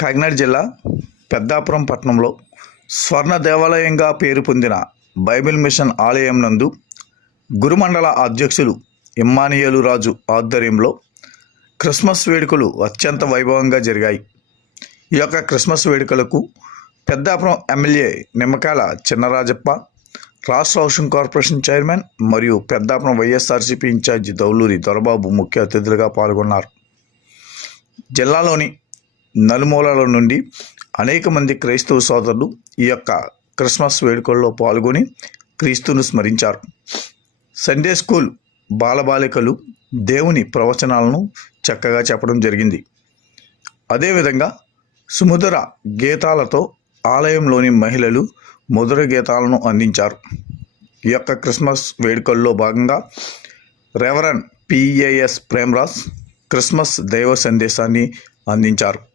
కాకినాడ జిల్లా పెద్దాపురం పట్టణంలో స్వర్ణ దేవాలయంగా పేరు పొందిన బైబిల్ మిషన్ ఆలయం నందు గురుమండల అధ్యక్షులు ఇమ్మానియేలు రాజు ఆధ్వర్యంలో క్రిస్మస్ వేడుకలు అత్యంత వైభవంగా జరిగాయి. ఈ యొక్క క్రిస్మస్ వేడుకలకు పెద్దాపురం ఎమ్మెల్యే నిమ్మకాయల చిన్నరాజప్ప రాష్ట్ర హౌసింగ్ కార్పొరేషన్ చైర్మన్ మరియు పెద్దాపురం వైఎస్ఆర్సీపీ ఇన్ఛార్జి దౌలూరి దొరబాబు ముఖ్య అతిథులుగా పాల్గొన్నారు. జిల్లాలోని నలుమూలల నుండి అనేక మంది క్రైస్తవ సోదరులు ఈ యొక్క క్రిస్మస్ వేడుకల్లో పాల్గొని క్రీస్తును స్మరించారు. సండే స్కూల్ బాలబాలికలు దేవుని ప్రవచనాలను చక్కగా చెప్పడం జరిగింది. అదేవిధంగా సుముద్ర గీతాలతో ఆలయంలోని మహిళలు మధుర గీతాలను అందించారు. ఈ యొక్క క్రిస్మస్ వేడుకల్లో భాగంగా రెవరన్ పిఏఎస్ ప్రేమరాజ్ క్రిస్మస్ దైవ సందేశాన్ని అందించారు.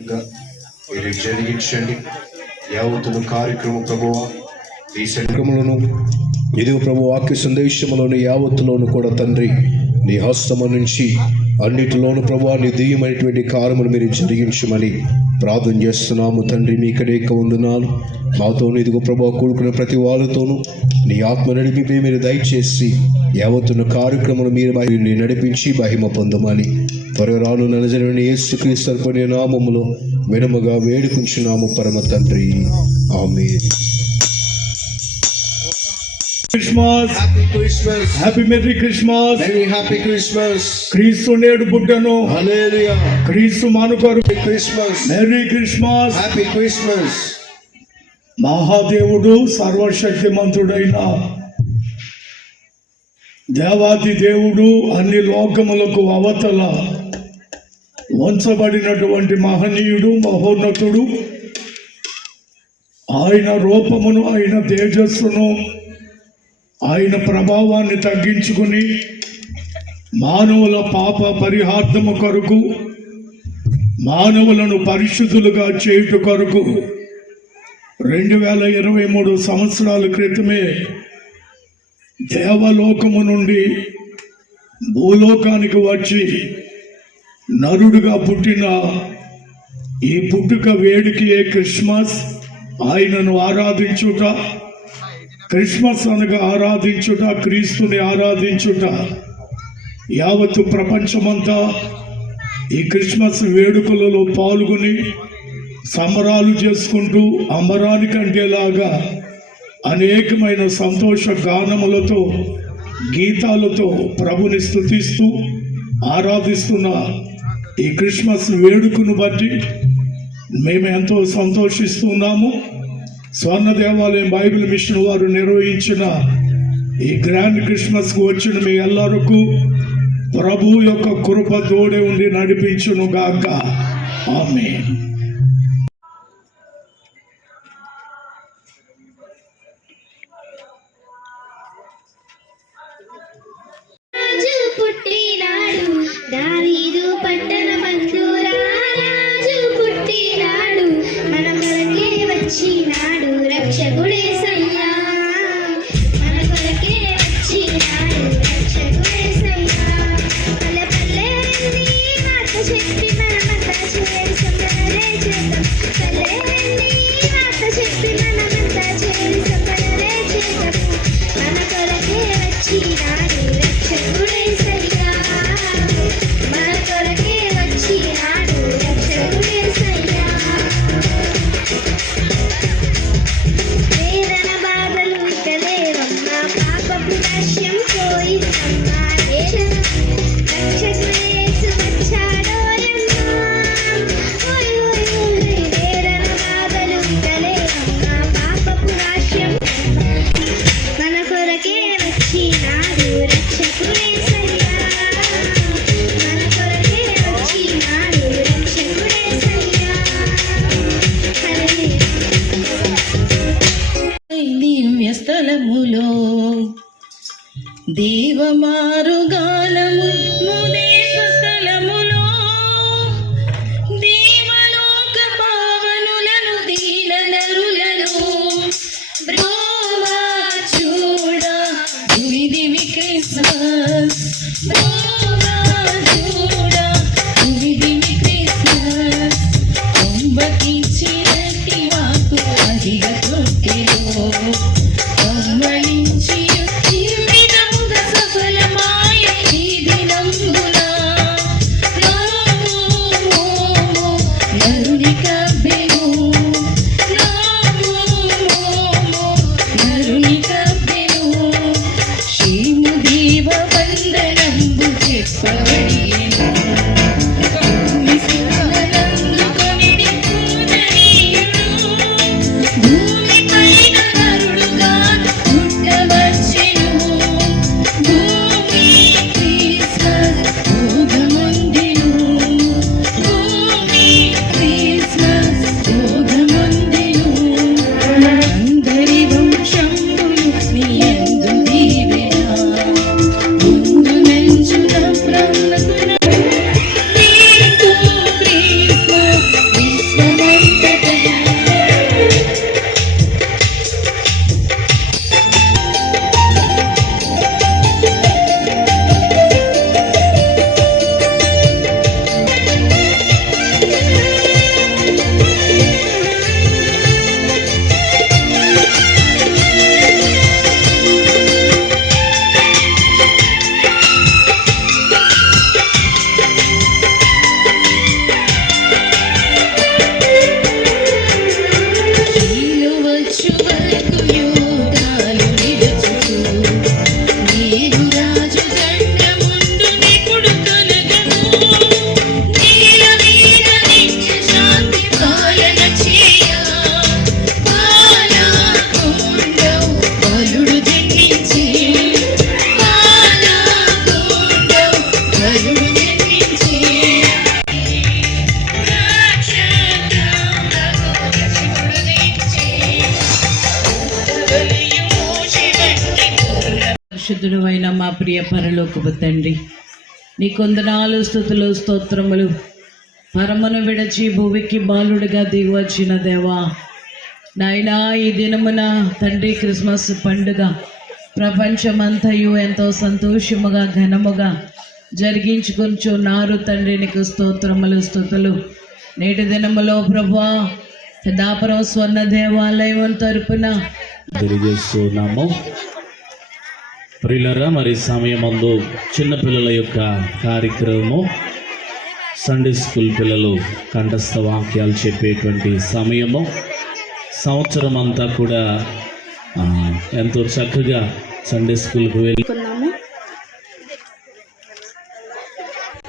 మీరు జరిగించండి. యావత్తును కార్యక్రమ ప్రభువ ఈ సంక్రమలను ఇది ప్రభు వాక్య సందేశములోని యావత్తులోను కూడా తండ్రి. నీ హస్తము నుంచి అన్నిటిలోనూ ప్రభు నీ దియ్యమైనటువంటి కార్యములు మీరు జరిగించమని ప్రార్థన చేస్తున్నాము తండ్రి. మీ కడేక వందనాలు మాతో ఇదిగో ప్రభు కూడుకున్న ప్రతి వాళ్ళతోనూ నీ ఆత్మ నడిపి మీరు దయచేసి యావత్తున్న కార్యక్రమాలు మీరు నడిపించి మహిమ పొందమని త్వరగా రాను నజరని యేసుక్రీస్తు నామములో వినముగా వేడుకుంటున్నాము పరమ తండ్రి. ఆమె Christmas happy Christmas happy merry Christmas very happy Christmas క్రీస్తు నేడు పుట్టను. హల్లెలూయా క్రీస్తు మానుకోరు. Christmas merry Christmas happy Christmas మహాదేవుడు సర్వశక్తిమంతుడైన దేవాది దేవుడు అన్ని లోకములకు అవతల వంచబడినటువంటి మహనీయుడు మహోన్నతుడు. ఆయన రూపమును ఆయన తేజస్సును ఆయన ప్రభావాన్ని తగ్గించుకుని మానవుల పాప పరిహార్థము కొరకు మానవులను పరిశుద్ధులుగా చేయుట కొరకు రెండు వేల ఇరవై మూడు సంవత్సరాల క్రితమే దేవలోకము నుండి భూలోకానికి వచ్చి నరుడుగా పుట్టిన ఈ పుట్టుక వేడికియే క్రిస్మస్ ఆయనను ఆరాధించుట క్రిస్మస్ అనగా ఆరాధించుట క్రీస్తుని ఆరాధించుట. యావత్తు ప్రపంచమంతా ఈ క్రిస్మస్ వేడుకలలో పాల్గొని సంబరాలు చేసుకుంటూ అమరానికి అంటేలాగా అనేకమైన సంతోష గానములతో గీతాలతో ప్రభుని స్థుతిస్తూ ఆరాధిస్తున్న ఈ క్రిస్మస్ వేడుకను బట్టి మేము ఎంతో సంతోషిస్తున్నాము స్వర్ణ దేవాలయం బైబిల్ మిషన్ వారు నిర్వహించిన ఈ గ్రాండ్ క్రిస్మస్కు వచ్చిన మీ ఎల్లరకు ప్రభు యొక్క కృప తోడే ఉండి నడిపించును గాక. ఆమె పుట్టినాడు. ప్రియ పరలోకపు తండ్రి నీ కొందనాలు స్థుతులు స్తోత్రములు పరమను విడచి భూమికి బాలుడిగా దిగివచ్చిన దేవా నాయనా ఈ దినమున తండ్రి క్రిస్మస్ పండుగ ప్రపంచమంతయు ఎంతో సంతోషముగా ఘనముగా జరిగించుకొంచున్నారు తండ్రి. నీకు స్తోత్రములు స్థుతులు నేటి దినములో ప్రభా పెదాపురం స్వర్ణ దేవాలయం తరపున తెలియజేస్తున్నాము. ప్రిలరా మరి సమయమందు చిన్నపిల్లల యొక్క కార్యక్రమము. సండే స్కూల్ పిల్లలు కంఠస్థ వాక్యాలు చెప్పేటువంటి సమయము. సంవత్సరం అంతా కూడా ఎంతో చక్కగా సండే స్కూల్కి వెళ్ళి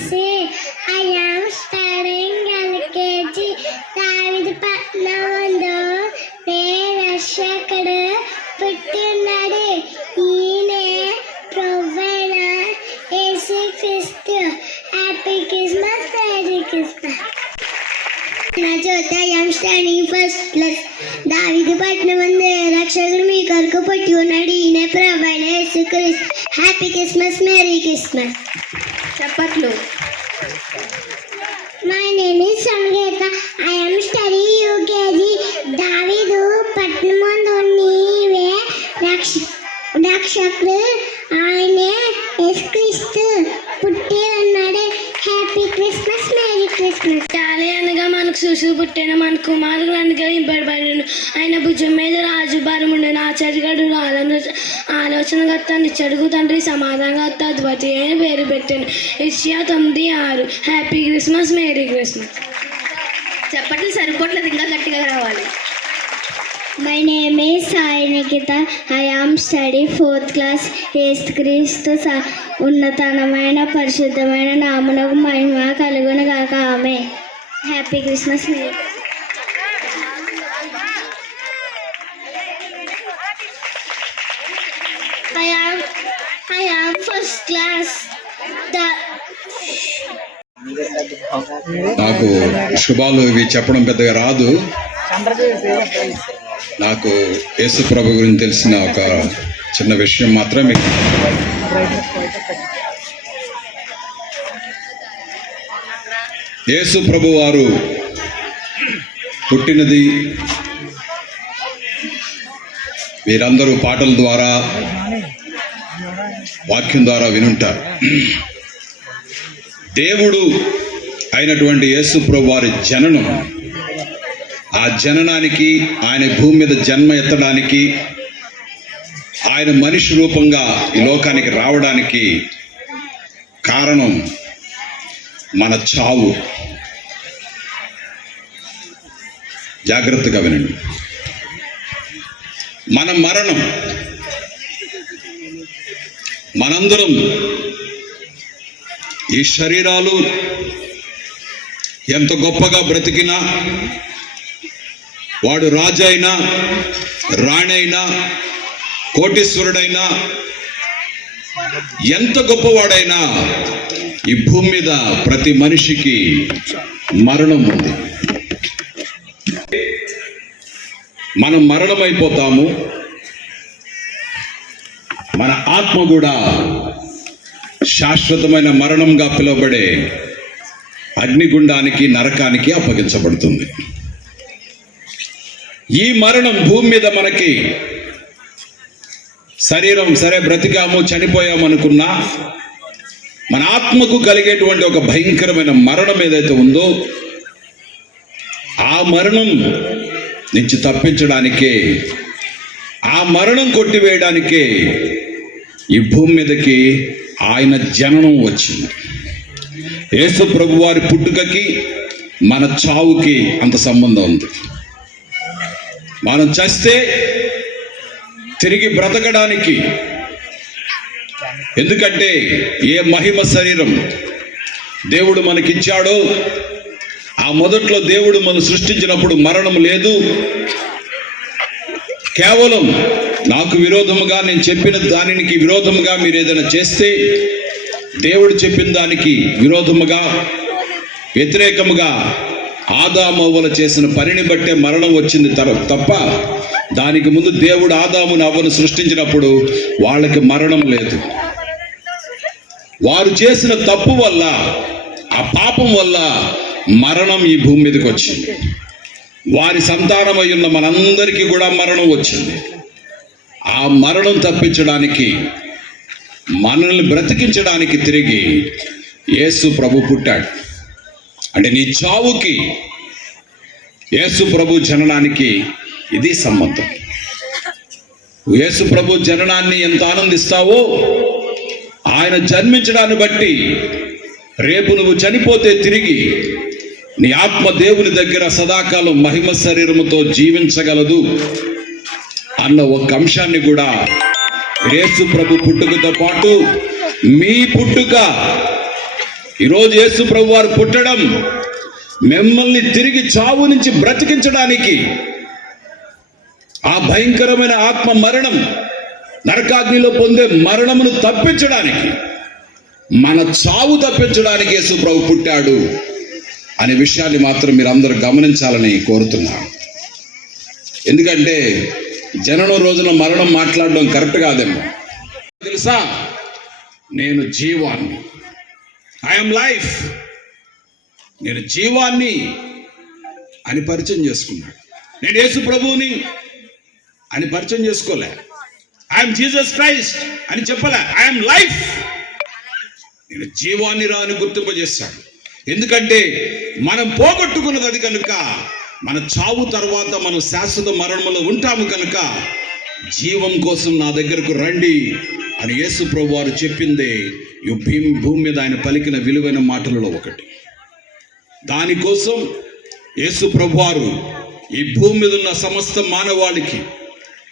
Say, I am studying LKG. దావిది పట్నంలో రక్షకుడు పుట్టినాడు ఈయనే ప్రొవైన యేసు క్రీస్తు హ్యాపీ క్రిస్మస్ మేరీ క్రిస్మస్ నా చోట ఐఎమ్ స్టాండింగ్ ఫస్ట్ క్లాస్ దావిది పట్నం ఉంది రక్షకుడు మీ కొరకు పుట్టి ఉన్నాడు ఈయనే ప్రొవైన యేసు క్రీస్తు హ్యాపీ క్రిస్మస్ మేరీ క్రిస్మస్ చప్పట్లు my name is Sangeetha I am study UKG దావీదు పట్నమందు నీవే రక్ష రక్షకుడు ఆయనే యేసుక్రీస్తు పుట్టి ఉన్నాడు హ్యాపీ క్రిస్మస్ మేరీ క్రిస్మస్ చాలే శిశువు పుట్టిన మన కుమారుడు అనుగ్రహింపబడిను ఆయన భుజం మీద రాజు భారముండెను. ఆచార్యగాడు ఆలోచన ఆలోచనగత్త నిచ్చడుగు తండ్రి సమాధానగత్త అద్భుతి అయిన పేరు పెట్టాను. ఇషియా తొమ్మిది ఆరు. Happy Christmas merry Christmas. చెప్పట్లు సరిపోట్లేదు ఇంకా గట్టిగా రావాలి. My name A Sai Nikhita I am study fourth class క్రీస్తు స- ఉన్నతనమైన పరిశుద్ధమైన నామునకు మహిమ కలుగును గాక ఆమె happy Christmas I am I am first class నాకు శుభాలు ఇవి చెప్పడం పెద్దగా రాదు. నాకు యేసు ప్రభు గురించి తెలిసిన ఒక చిన్న విషయం మాత్రమే. యేసు ప్రభు వారు పుట్టినది మీరందరూ పాటల ద్వారా వాక్యం ద్వారా వినుంటారు. దేవుడు అయినటువంటి యేసు ప్రభు వారి జననం ఆ జననానికి ఆయన భూమి మీద జన్మ ఎత్తడానికి ఆయన మనిషి రూపంగా ఈ లోకానికి రావడానికి కారణం మన చావు. జాగ్రత్తగా వినండి. మన మరణం మనందరం ఈ శరీరాలు ఎంత గొప్పగా బ్రతికినా వాడు రాజు అయినా రాణి అయినా కోటీశ్వరుడైనా ఎంత గొప్పవాడైనా ఈ భూమి మీద ప్రతి మనిషికి మరణం ఉంది. మనం మరణం అయిపోతాము మన ఆత్మ కూడా శాశ్వతమైన మరణంగా పిలువబడే అగ్నిగుండానికి నరకానికి అప్పగించబడుతుంది. ఈ మరణం భూమి మీద మనకి శరీరం సరే బ్రతికాము చనిపోయాము అనుకున్నా మన ఆత్మకు కలిగేటువంటి ఒక భయంకరమైన మరణం ఏదైతే ఉందో ఆ మరణం నుంచి తప్పించడానికే ఆ మరణం కొట్టివేయడానికే ఈ భూమి మీదకి ఆయన జననం వచ్చింది. యేసు ప్రభు వారి పుట్టుకకి మన చావుకి అంత సంబంధం ఉంది. మనం చస్తే తిరిగి బ్రతకడానికి ఎందుకంటే ఏ మహిమ శరీరం దేవుడు మనకిచ్చాడో ఆ మొదట్లో దేవుడు మనం సృష్టించినప్పుడు మరణం లేదు. కేవలం నాకు విరోధముగా నేను చెప్పిన దానికి విరోధముగా మీరు ఏదైనా చేస్తే దేవుడు చెప్పిన దానికి విరోధముగా వ్యతిరేకముగా ఆదామవ్వలు చేసిన పనిని బట్టే మరణం వచ్చింది తర తప్ప దానికి ముందు దేవుడు ఆదామును అవ్వను సృష్టించినప్పుడు వాళ్ళకి మరణం లేదు. వారు చేసిన తప్పు వల్ల ఆ పాపం వల్ల మరణం ఈ భూమి మీదకి వచ్చింది. వారి సంతానమై ఉన్న మనందరికీ కూడా మరణం వచ్చింది. ఆ మరణం తప్పించడానికి మనల్ని బ్రతికించడానికి తిరిగి యేసు ప్రభు పుట్టాడు. అంటే నీ చావుకి యేసు ప్రభు జననానికి ఇది సంబంధం. యేసు ప్రభు జననాన్ని ఎంత ఆనందిస్తావో ఆయన జన్మించడాన్ని బట్టి రేపు నువ్వు చనిపోతే తిరిగి నీ ఆత్మ దేవుని దగ్గర సదాకాలం మహిమ శరీరముతో జీవించగలదు అన్న ఒక అంశాన్ని కూడా యేసు ప్రభు పుట్టుకతో పాటు మీ పుట్టుక ఈరోజు యేసు ప్రభు వారు పుట్టడం మిమ్మల్ని తిరిగి చావు నుంచి బ్రతికించడానికి ఆ భయంకరమైన ఆత్మ మరణం నరకాగ్నిలో పొందే మరణమును తప్పించడానికి మన చావు తప్పించడానికి యేసు ప్రభు పుట్టాడు అనే విషయాన్ని మాత్రం మీరు గమనించాలని కోరుతున్నాను ఎందుకంటే జననం రోజున మరణం మాట్లాడడం కరెక్ట్ కాదేమో. తెలుసా? నేను జీవాన్ని. ఐఎమ్ లైఫ్ నేను జీవాన్ని అని పరిచయం చేసుకున్నాడు. నేను యేసు ప్రభువుని అని పరిచయం చేసుకోలే. ఐఎమ్ జీసస్ క్రైస్ట్ అని చెప్పలే. ఐఎమ్ లైఫ్ నేను జీవాన్ని రా అని గుర్తింపజేశాడు ఎందుకంటే మనం పోగొట్టుకున్నది అది కనుక మన చావు తర్వాత మనం శాశ్వత మరణంలో ఉంటాము కనుక జీవం కోసం నా దగ్గరకు రండి అని యేసు ప్రభు వారు చెప్పిందే ఈ భూమి భూమి మీద ఆయన పలికిన విలువైన మాటలలో ఒకటి. దానికోసం యేసు ప్రభువారు ఈ భూమి మీద ఉన్న సమస్త మానవాళికి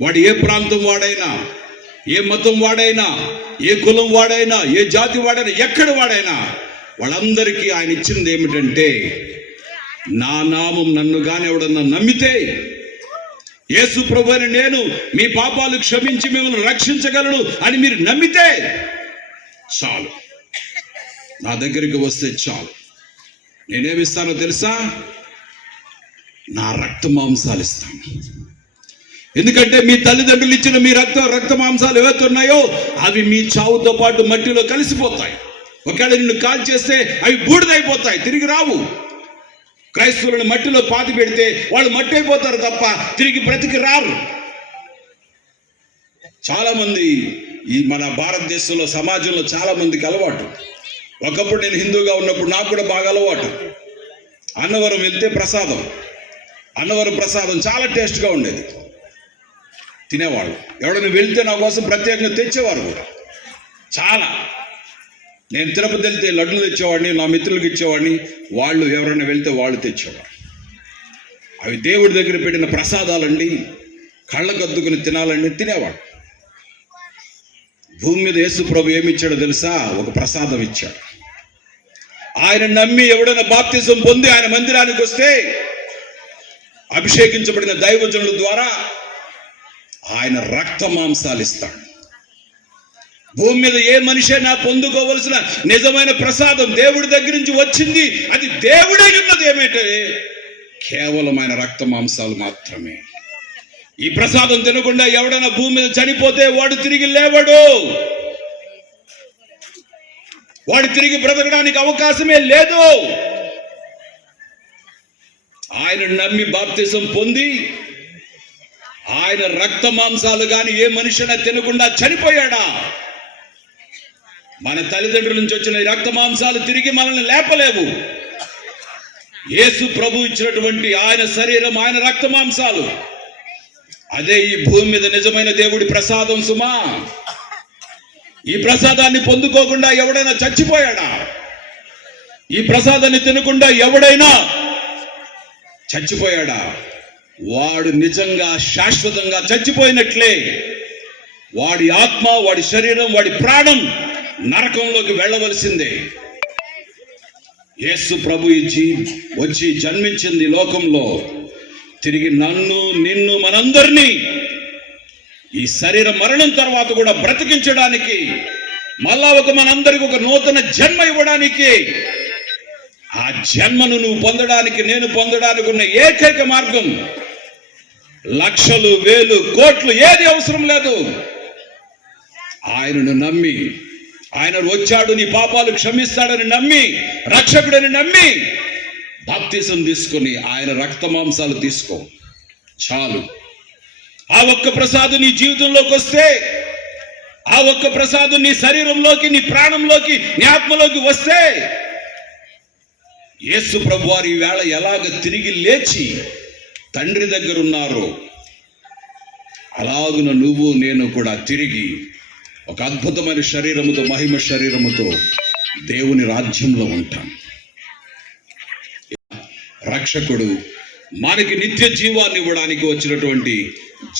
వాడు ఏ ప్రాంతం వాడైనా ఏ మతం వాడైనా ఏ కులం వాడైనా ఏ జాతి వాడైనా ఎక్కడ వాడైనా వాళ్ళందరికీ ఆయన ఇచ్చింది ఏమిటంటే నా నామం నన్ను కానీ ఎవడన్నా నమ్మితే యేసు ప్రభు అని నేను మీ పాపాలు క్షమించి మిమ్మల్ని రక్షించగలను అని మీరు నమ్మితే చాలు. నా దగ్గరికి వస్తే చాలు. నేనేమిస్తానో తెలుసా? నా రక్త మాంసాలు ఇస్తాను. ఎందుకంటే మీ తల్లిదండ్రులు ఇచ్చిన మీ రక్త రక్త మాంసాలు ఏవైతే ఉన్నాయో అవి మీ చావుతో పాటు మట్టిలో కలిసిపోతాయి. ఒకవేళ నిన్ను కాల్ చేస్తే అవి బూడిదైపోతాయి తిరిగి రావు. క్రైస్తవులను మట్టిలో పాతి పెడితే వాళ్ళు మట్టి అయిపోతారు తప్ప తిరిగి బ్రతికి రారు. చాలామంది ఈ మన భారతదేశంలో సమాజంలో చాలా మందికి అలవాటు. ఒకప్పుడు నేను హిందూగా ఉన్నప్పుడు నాకు కూడా బాగా అలవాటు. అన్నవరం వెళ్తే ప్రసాదం. అన్నవరం ప్రసాదం చాలా టేస్ట్గా ఉండేది. తినేవాళ్ళు. ఎవడైనా వెళ్తే నా కోసం ప్రత్యేకంగా తెచ్చేవారు కూడా. చాలా. నేను తిరుపతి వెళ్తే లడ్డులు తెచ్చేవాడిని నా మిత్రులకు ఇచ్చేవాడిని వాళ్ళు ఎవరైనా వెళ్తే వాళ్ళు తెచ్చేవారు. అవి దేవుడి దగ్గర పెట్టిన ప్రసాదాలండి కళ్ళకు అద్దుకుని తినాలండి తినేవాడు భూమి మీద యేసు ప్రభు ఇచ్చాడో తెలుసా? ఒక ప్రసాదం ఇచ్చాడు. ఆయన నమ్మి ఎవడైనా బాప్తిజం పొంది ఆయన మందిరానికి వస్తే అభిషేకించబడిన దైవజనుల ద్వారా ఆయన రక్త మాంసాలు ఇస్తాడు. భూమి మీద ఏ మనిషి అయినా పొందుకోవలసిన నిజమైన ప్రసాదం దేవుడి దగ్గర నుంచి వచ్చింది అది దేవుడే ఉన్నది ఏమిటే? కేవలం ఆయన రక్త మాంసాలు మాత్రమే. ఈ ప్రసాదం తినకుండా ఎవడైనా భూమి మీద చనిపోతే వాడు తిరిగి లేవడు. వాడు తిరిగి బ్రతకడానికి అవకాశమే లేదు. ఆయన నమ్మి బాప్తిసం పొంది ఆయన రక్త మాంసాలు కానీ ఏ మనిషిన తినకుండా చనిపోయాడా? మన తల్లిదండ్రుల నుంచి వచ్చిన ఈ రక్త మాంసాలు తిరిగి మనల్ని లేపలేవు. యేసు ప్రభు ఇచ్చినటువంటి ఆయన శరీరం ఆయన రక్త మాంసాలు. అదే ఈ భూమి మీద నిజమైన దేవుడి ప్రసాదం సుమా. ఈ ప్రసాదాన్ని పొందుకోకుండా ఎవడైనా చచ్చిపోయాడా? ఈ ప్రసాదాన్ని తినకుండా ఎవడైనా చచ్చిపోయాడా? వాడు నిజంగా శాశ్వతంగా చచ్చిపోయినట్లే. వాడి ఆత్మ వాడి శరీరం వాడి ప్రాణం నరకంలోకి వెళ్ళవలసిందే. యేసు ప్రభు ఇచ్చి వచ్చి జన్మించింది లోకంలో. తిరిగి నన్ను నిన్ను మనందరినీ ఈ శరీర మరణం తర్వాత కూడా బ్రతికించడానికి మళ్ళా ఒక మనందరికి ఒక నూతన జన్మ ఇవ్వడానికి ఆ జన్మను నువ్వు పొందడానికి నేను పొందడానికి ఉన్న ఏకైక మార్గం లక్షలు వేలు కోట్లు ఏది అవసరం లేదు. ఆయనను నమ్మి ఆయన వచ్చాడు నీ పాపాలు క్షమిస్తాడని నమ్మి రక్షకుడని నమ్మి భక్తిసం తీసుకొని ఆయన రక్త మాంసాలు తీసుకో. చాలు. ఆ ఒక్క ప్రసాదం నీ జీవితంలోకి వస్తే ఆ ఒక్క ప్రసాదం నీ శరీరంలోకి నీ ప్రాణంలోకి నీ ఆత్మలోకి వస్తే యేసు ప్రభు వారి వేళ ఎలాగ తిరిగి లేచి తండ్రి దగ్గర ఉన్నారో అలాగున నువ్వు నేను కూడా తిరిగి ఒక అద్భుతమైన శరీరముతో మహిమ శరీరముతో దేవుని రాజ్యంలో ఉంటాం. రక్షకుడు మనకి నిత్య జీవాన్ని ఇవ్వడానికి వచ్చినటువంటి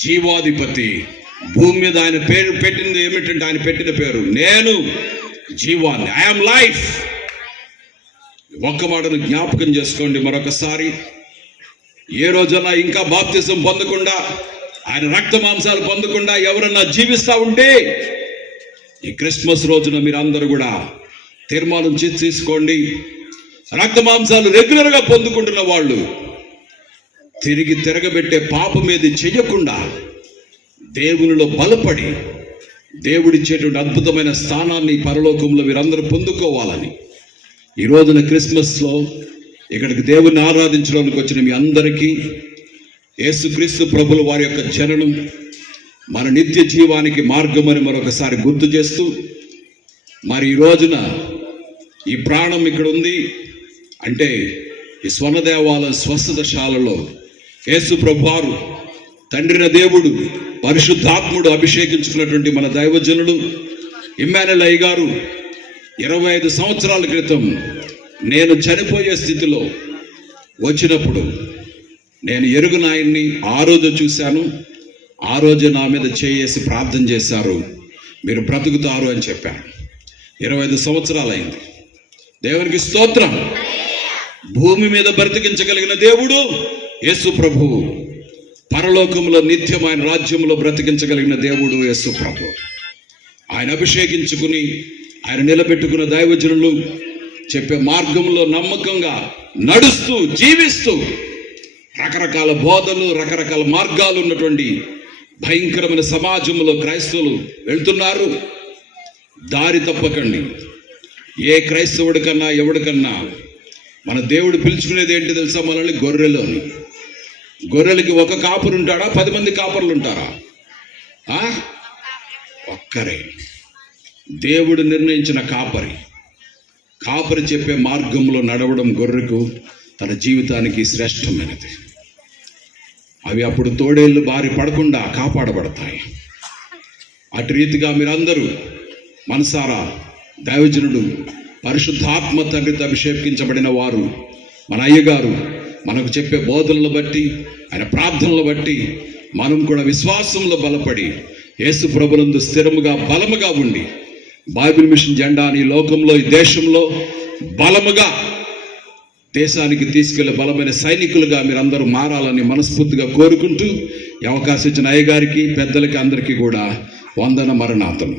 జీవాధిపతి భూమి మీద ఆయన పేరు పెట్టింది ఏమిటంటే ఆయన పెట్టిన పేరు నేను జీవాన్ని ఐఎమ్ లైఫ్ ఒక్క మాటను జ్ఞాపకం చేసుకోండి మరొకసారి. ఏ రోజైనా ఇంకా బాప్తిసం పొందకుండా ఆయన రక్త మాంసాలు పొందకుండా ఎవరన్నా జీవిస్తూ ఉంటే ఈ క్రిస్మస్ రోజున మీరందరూ కూడా తీర్మానం చేసి తీసుకోండి. రక్త మాంసాలు రెగ్యులర్గా పొందుకుంటున్న వాళ్ళు తిరిగి తిరగబెట్టే పాపం మీద చెయ్యకుండా దేవునిలో బలపడి దేవుడిచ్చేటువంటి అద్భుతమైన స్థానాన్ని పరలోకంలో మీరందరూ పొందుకోవాలని. ఈ రోజున క్రిస్మస్లో ఇక్కడికి దేవుణ్ణి ఆరాధించడానికి వచ్చిన మీ అందరికీ యేసుక్రీస్తు ప్రభులు వారి యొక్క జననం మన నిత్య జీవానికి మార్గమని మరొకసారి గుర్తు చేస్తూ మరి ఈ రోజున ఈ ప్రాణం ఇక్కడ ఉంది. అంటే ఈ స్వర్ణదేవాలయం స్వస్థతశాలలో యేసు ప్రభువారు తండ్రిన దేవుడు పరిశుద్ధాత్ముడు అభిషేకించుకున్నటువంటి మన దైవజనుడు ఇమ్మానుల్ అయ్య గారు ఇరవై ఐదు సంవత్సరాల క్రితం నేను చనిపోయే స్థితిలో వచ్చినప్పుడు నేను ఎరుగు నాయన్ని ఆ రోజు చూశాను. ఆ రోజు నా మీద చేయేసి ప్రార్థన చేశారు. మీరు బ్రతుకుతారు అని చెప్పాను. ఇరవై ఐదు సంవత్సరాలు అయింది దేవునికి స్తోత్రం. భూమి మీద బ్రతికించగలిగిన దేవుడు యేసు ప్రభు. పరలోకంలో నిత్యం ఆయన రాజ్యంలో బ్రతికించగలిగిన దేవుడు యేసు ప్రభు. ఆయన అభిషేకించుకుని ఆయన నిలబెట్టుకున్న దైవజనులు చెప్పే మార్గంలో నమ్మకంగా నడుస్తూ జీవిస్తూ రకరకాల బోధలు రకరకాల మార్గాలు ఉన్నటువంటి భయంకరమైన సమాజంలో క్రైస్తవులు వెళ్తున్నారు. దారి తప్పకండి. ఏ క్రైస్తవుడికన్నా ఎవడికన్నా మన దేవుడు పిలుచుకునేది ఏంటి తెలుసా మనల్ని? గొర్రెలు అని గొర్రెలకి ఒక కాపురు ఉంటాడా? పది మంది కాపర్లు ఉంటారా? ఒక్కరే. దేవుడు నిర్ణయించిన కాపరి. కాపరి చెప్పే మార్గంలో నడవడం గొర్రెకు తన జీవితానికి శ్రేష్టమైనది. అవి అప్పుడు తోడేళ్ళు బారి పడకుండా కాపాడబడతాయి. అటు రీతిగా మీరందరూ మనసారా దైవజనుడు పరిశుద్ధాత్మ తండ్రితో అభిషేకించబడిన వారు మన అయ్యగారు మనకు చెప్పే బోధనలు బట్టి ఆయన ప్రార్థనలు బట్టి మనం కూడా విశ్వాసంలో బలపడి యేసు ప్రభులందు స్థిరముగా బలముగా ఉండి బైబిల్ మిషన్ జెండాని ఈ లోకంలో ఈ దేశంలో బలముగా దేశానికి తీసుకెళ్ళే బలమైన సైనికులుగా మీరందరూ మారాలని మనస్ఫూర్తిగా కోరుకుంటూ ఈ అవకాశం ఇచ్చిన అయ్యగారికి పెద్దలకి అందరికీ కూడా వందన మరణాతను